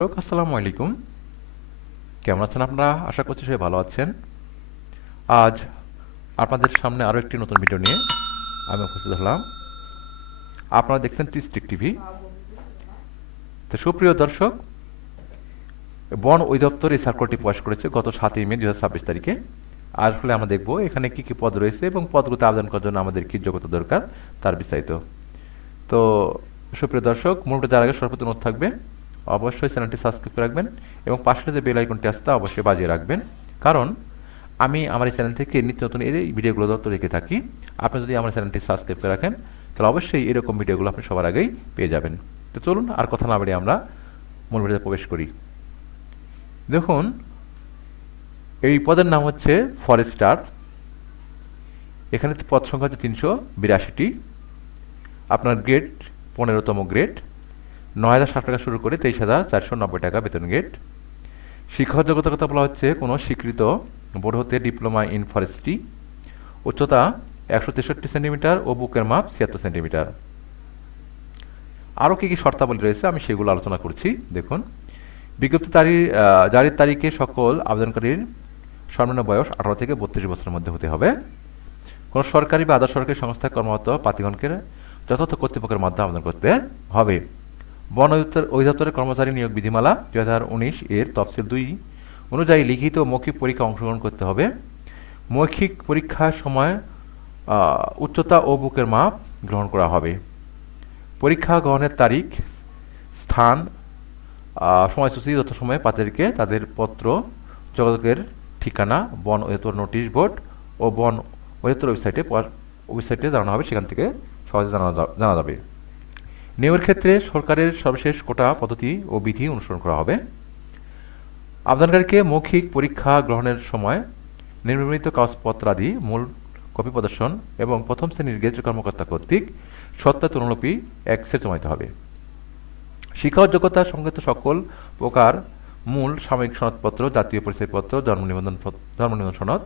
আসসালামু আলাইকুম। কেমন আছেন আপনারা? আশা করছি সবাই ভালো আছেন। আজ আপনাদের সামনে আরও একটি নতুন ভিডিও নিয়ে আমি উপস্থিত হলাম। আপনারা দেখছেন টিস্টিক টিভি। তো সুপ্রিয় দর্শক, বন অধিদপ্তর এই সার্কুলারটি প্রকাশ করেছে গত 7ই মে 2026 তারিখে। আজ হলে আমরা দেখব এখানে কি কি পদ রয়েছে এবং পদগুলোতে আবেদন করার জন্য আমাদের কি যোগ্যতা দরকার তার বিস্তারিত। তো সুপ্রিয় দর্শক, মূলত যার আগে সর্বপ্রথম অনুরোধ থাকবে অবশ্যই চ্যানেলটি সাবস্ক্রাইব করে রাখবেন এবং পাশে যে বেল আইকনটি আছে তা অবশ্যই বাজিয়ে রাখবেন, কারণ আমি আমার এই চ্যানেল থেকে নিত্য নতুন এই ভিডিওগুলো তো রেখে থাকি। আপনি যদি আমার চ্যানেলটি সাবস্ক্রাইব করে রাখেন তাহলে অবশ্যই এরকম ভিডিওগুলো আপনি সবার আগেই পেয়ে যাবেন। তো চলুন আর কথা না বাড়িয়ে আমরা মূল ভিডিওতে প্রবেশ করি। দেখুন, এই পদের নাম হচ্ছে ফরেস্টার। এখানে পদ সংখ্যা হচ্ছে 382টি। আপনার গ্রেড 15তম গ্রেড, 9,060 টাকা শুরু করে 23,490 টাকা বেতন গ্রেড। শিক্ষাগত যোগ্যতার কথা বলা হচ্ছে কোনো স্বীকৃত বোর্ড হতে ডিপ্লোমা ইন ফরেস্ট্রি। উচ্চতা 163 সেন্টিমিটার ও বুকের মাপ 76 সেন্টিমিটার। আরও কী কী শর্তাবলী রয়েছে আমি সেগুলো আলোচনা করছি। দেখুন, বিজ্ঞপ্তি জারির তারিখে সকল আবেদনকারীর সর্বনিম্ন বয়স 18 থেকে 32 বছরের মধ্যে হতে হবে। কোনো সরকারি বা আধা সরকারি সংস্থায় কর্মরত প্রার্থীগণকে যথাযথ কর্তৃপক্ষের মাধ্যমে আবেদন করতে হবে। বন অধিদপ্তরের কর্মচারী নিয়োগ বিধিমালা 2019 এর তফসিল 2 অনুযায়ী লিখিত ও মৌখিক পরীক্ষা অংশগ্রহণ করতে হবে। মৌখিক পরীক্ষার সময় উচ্চতা ও বুকের মাপ গ্রহণ করা হবে। পরীক্ষা গ্রহণের তারিখ, স্থান, সময়সূচি যথাসময়ে প্রার্থীদেরকে তাদের পত্র, যোগাযোগের ঠিকানা বন অধিদপ্তর নোটিশ বোর্ড ও বন অধিদপ্তর ওয়েবসাইটে জানানো হবে, সেখান থেকে সহজে জানা যাবে। নিয়োগের ক্ষেত্রে সরকারের সর্বশেষ কোটা পদ্ধতি ও বিধি অনুসরণ করা হবে। আবেদনকারীকে মৌখিক পরীক্ষা গ্রহণের সময় নিম্নলিখিত কাগজপত্রাদি মূল কপি প্রদর্শন এবং প্রথম শ্রেণীর গেজেট কর্মকর্তা কর্তৃক সত্যায়িত অনুলিপি এক্সে জমাইতে হবে। শিক্ষাগত যোগ্যতা সংক্রান্ত সকল প্রকার মূল সাময়িক সনদপত্র, জাতীয় পরিচয়পত্র, জন্ম নিবন্ধন সনদ,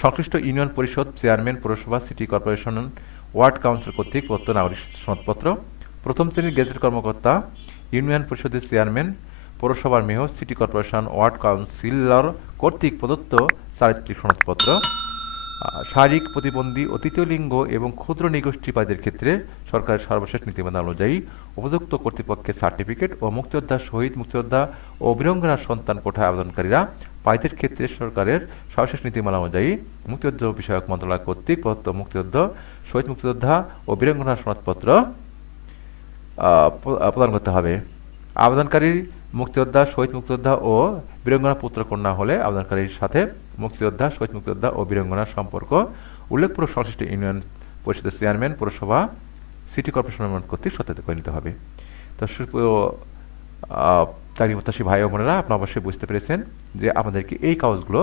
সংশ্লিষ্ট ইউনিয়ন পরিষদ চেয়ারম্যান, পৌরসভা, সিটি কর্পোরেশন, ওয়ার্ড কাউন্সিল কর্তৃক প্রদত্ত নাগরিক সনদপত্র, প্রথম শ্রেণীর গেজেট কর্মকর্তা, ইউনিয়ন পরিষদের চেয়ারম্যান, পৌরসভার mayor, city corporation, ward councillor কর্তৃক প্রদত্ত চারিত্রিক সনদপত্র, শারীরিক প্রতিবন্ধী ও তৃতীয় লিঙ্গ এবং ক্ষুদ্র নিগোষ্ঠীবাদের ক্ষেত্রে সরকারের সর্বশেষ নীতিমালা অনুযায়ী উপযুক্ত কর্তৃপক্ষের সার্টিফিকেট ও মুক্তিযোদ্ধা, শহীদ মুক্তিযোদ্ধা ও বীরাঙ্গনার সন্তান কোঠায় আবেদনকারীরা প্রার্থীদের ক্ষেত্রে সরকারের সর্বশেষ নীতিমালা অনুযায়ী মুক্তিযুদ্ধ বিষয়ক মন্ত্রণালয় কর্তৃক প্রদত্ত মুক্তিযুদ্ধ, শহীদ মুক্তিযোদ্ধা ও বীরাঙ্গনার সনদপত্র প্রদান করতে হবে। আবেদনকারীর মুক্তিযোদ্ধা, শহীদ মুক্তিযোদ্ধা ও বীরাঙ্গনা পুত্র কন্যা হলে আবেদনকারীর সাথে মুক্তিযোদ্ধা, শহীদ মুক্তিযোদ্ধা ও বীরাঙ্গনার সম্পর্ক উল্লেখপূর্বক সংশ্লিষ্ট ইউনিয়ন পরিষদের চেয়ারম্যান, পৌরসভা, সিটি কর্পোরেশন কর্তৃক সত্যায়িত করে নিতে হবে। তো চাকরি প্রত্যাশী ভাই ও বোনেরা, আপনারা অবশ্যই বুঝতে পেরেছেন যে আপনাদেরকে এই কাগজগুলো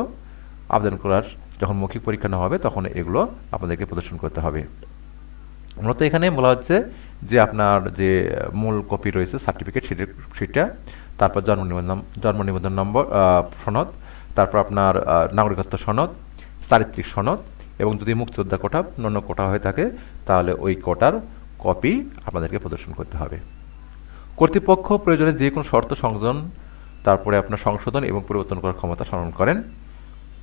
আবেদন করার যখন মৌখিক পরীক্ষা নেওয়া হবে তখন এগুলো আপনাদেরকে প্রদর্শন করতে হবে। মূলত এখানে বলা হচ্ছে যে আপনার যে মূল কপি রয়েছে সার্টিফিকেট সেটা, তারপর জন্ম নিবন্ধন নম্বর সনদ, তারপর আপনার নাগরিকত্ব সনদ, চারিত্রিক সনদ এবং যদি মুক্তিযোদ্ধা কোটা অন্য কোটা হয়ে থাকে তাহলে ওই কোটার কপি আপনাদেরকে প্রদর্শন করতে হবে। কর্তৃপক্ষ প্রয়োজনে যে কোনো শর্ত সংশোধন, তারপরে আপনার সংশোধন এবং পরিবর্তন করার ক্ষমতা সরবরাহ করেন।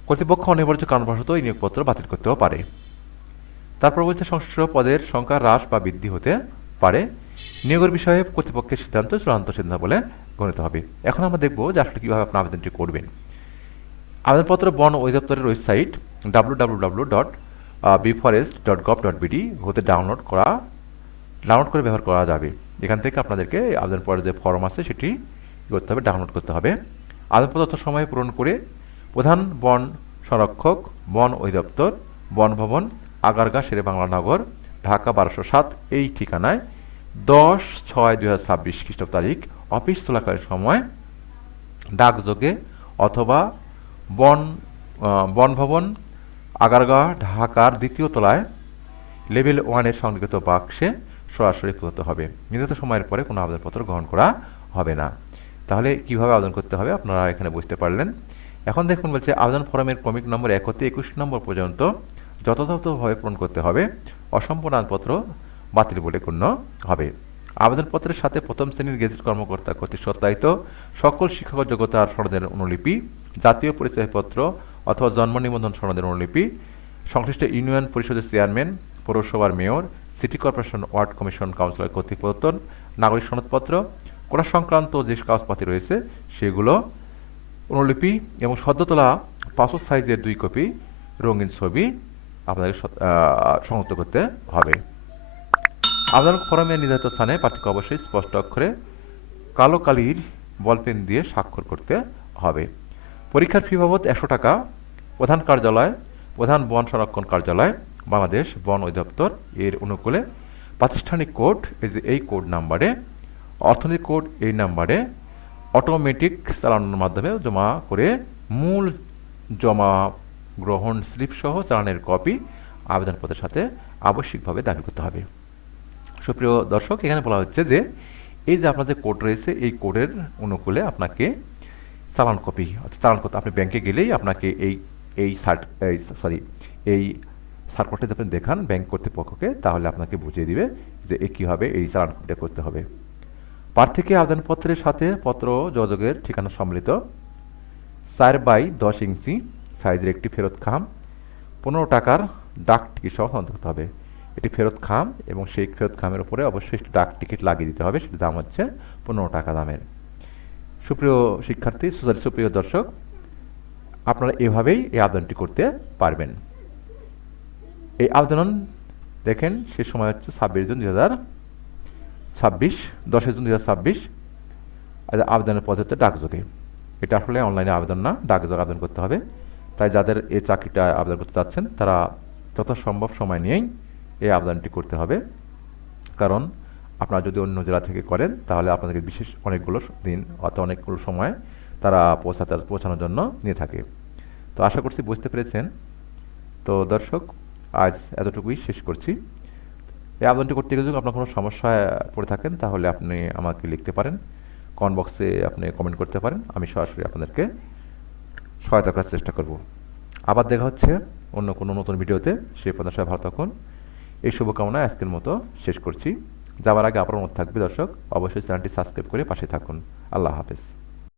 কর্তৃপক্ষ অনিবার্য কারণবশত এই নিয়োগপত্র বাতিল করতেও পারে। তারপর বলছে সংশ্লিষ্ট পদের সংখ্যা হ্রাস বা বৃদ্ধি হতে পারে। নিয়োগের বিষয়ে কর্তৃপক্ষের সিদ্ধান্ত চূড়ান্ত সিদ্ধান্ত বলে গণিত হবে। এখন আমরা দেখব যে আসলে কীভাবে আপনি আবেদনটি করবেন। আবেদনপত্র বন অধিদপ্তরের ওয়েবসাইট www.bforest.gov.bd হতে ডাউনলোড করে ব্যবহার করা যাবে। এখান থেকে আপনাদেরকে আবেদন পত্রের যে ফর্ম আছে সেটি করতে হবে, ডাউনলোড করতে হবে। আবেদনপত্র সময় পূরণ করে প্রধান বন সংরক্ষক, বন অধিদপ্তর, বন ভবন, আগারগাঁ, শেরেবাংলা নগর, ঢাকা 1207 এই ঠিকানায় 10/6/2026 খ্রিস্টাব্দ তারিখ অফিস চলাকালীন সময় ডাকযোগে অথবা বন ভবন, আগারগাঁ, ঢাকার 2য় তলায় লেভেল 1-এর সংরক্ষিত বাক্সে সরাসরি করতে হবে। নির্ধারিত সময়ের পরে কোনো আবেদনপত্র গ্রহণ করা হবে না। তাহলে কিভাবে আবেদন করতে হবে আপনারা এখানে বুঝতে পারলেন। এখন দেখুন বলছে আবেদন ফর্মের ক্রমিক নম্বর 1 হতে 21 নম্বর পর্যন্ত যথাযথভাবে পূরণ করতে হবে। অসম্পূর্ণ আবেদনপত্র বাতিল বলে গণ্য হবে। আবেদনপত্রের সাথে প্রথম শ্রেণীর গেজেট কর্মকর্তা কর্তৃক সত্যায়িত সকল শিক্ষাগত যোগ্যতার সনদের অনুলিপি, জাতীয় পরিচয়পত্র অথবা জন্ম নিবন্ধন সনদের অনুলিপি, সংশ্লিষ্ট ইউনিয়ন পরিষদের চেয়ারম্যান, পৌরসভার mayor, city corporation, ward commission, councillor কর্তৃক প্রদত্ত নাগরিক সনদপত্র, কোটা সংক্রান্ত যে কাগজপাতি রয়েছে সেগুলো অনুলিপি এবং সদ্য তোলা পাসপোর্ট সাইজের 2 কপি রঙিন ছবি আপনাদের সংযুক্ত করতে হবে। আবেদন ফরমের নির্ধারিত স্থানে প্রার্থীকে অবশ্যই স্পষ্ট অক্ষরে কালো কালির বলপেন দিয়ে স্বাক্ষর করতে হবে। পরীক্ষার ফি বাবদ 100 টাকা প্রধান কার্যালয়, প্রধান বন সংরক্ষণ কার্যালয়, বাংলাদেশ বন অধিদপ্তর এর অনুকূলে প্রাতিষ্ঠানিক কোড এই কোড নাম্বারে, অর্থনৈতিক কোড এই নাম্বারে অটোমেটিক চালানোর মাধ্যমে জমা করে মূল জমা গ্রহণ স্লিপ সহ চালানের কপি আবেদনপত্রের সাথে আবশ্যিকভাবে দাখিল করতে হবে। সুপ্রিয় দর্শক, এখানে বলা হচ্ছে যে এই যে আপনাদের কোড রয়েছে এই কোডের অনুকূলে আপনাকে চালান কপি, চালান করতে আপনি ব্যাংকে গেলেই আপনাকে এই সার্কুলারটি আপনি দেখান ব্যাংক কর্তৃপক্ষকে, তাহলে আপনাকে বুঝিয়ে দিবে যে কীভাবে এই চালান কপিটা করতে হবে। প্রার্থীকে আবেদনপত্রের সাথে পত্র যোগাযোগের ঠিকানা সম্মিলিত 4x10 ইঞ্চি সাইজের একটি ফেরত খাম 15 টাকার ডাক টিকিট সহ সংযুক্ত করতে হবে। এটি ফেরত খাম এবং সেই ফেরত খামের উপরে অবশ্যই একটি ডাক টিকিট লাগিয়ে দিতে হবে, সেটির দাম হচ্ছে 15 টাকা দামের। সুপ্রিয় শিক্ষার্থী, সুপ্রিয় দর্শক, আপনারা এভাবেই এই আবেদনটি করতে পারবেন। এই আবেদন দেখেন শেষ সময় হচ্ছে 26 জুন 2026, 10 জুন 2026। আবেদনের পদ্ধতি ডাকযোগে, এটা আসলে অনলাইনে আবেদন না, ডাকযোগে আবেদন করতে হবে। তাই যাদের এই চাকরিটা আবেদন করতে চাচ্ছেন তারা যথাসম্ভব সময় নিয়েই এই আবেদনটি করতে হবে, কারণ আপনারা যদি অন্য জেলা থেকে করেন তাহলে আপনাদেরকে বিশেষ অনেকগুলো দিন অথবা অনেকগুলো সময় তারা পৌঁছানোর জন্য নিয়ে থাকে। তো আশা করছি বুঝতে পেরেছেন। তো দর্শক, আজ এতটুকুই শেষ করছি। এই আবেদনটি করতে গেলে যদি আপনার কোনো সমস্যায় পড়ে থাকেন তাহলে আপনি আমাকে লিখতে পারেন, কমেন্ট বক্সে আপনি কমেন্ট করতে পারেন, আমি সরাসরি আপনাদেরকে সহায়তা করার চেষ্টা করব। আবার দেখা হচ্ছে অন্য কোনো নতুন ভিডিওতে, সেই পর্যন্ত সবাই ভালো থাকুন। এই শুভকামনায় আজকের মতো শেষ করছি। যাওয়ার আগে আপনার অনুরোধ থাকবে দর্শক, অবশ্যই চ্যানেলটি সাবস্ক্রাইব করে পাশে থাকুন। আল্লাহ হাফেজ।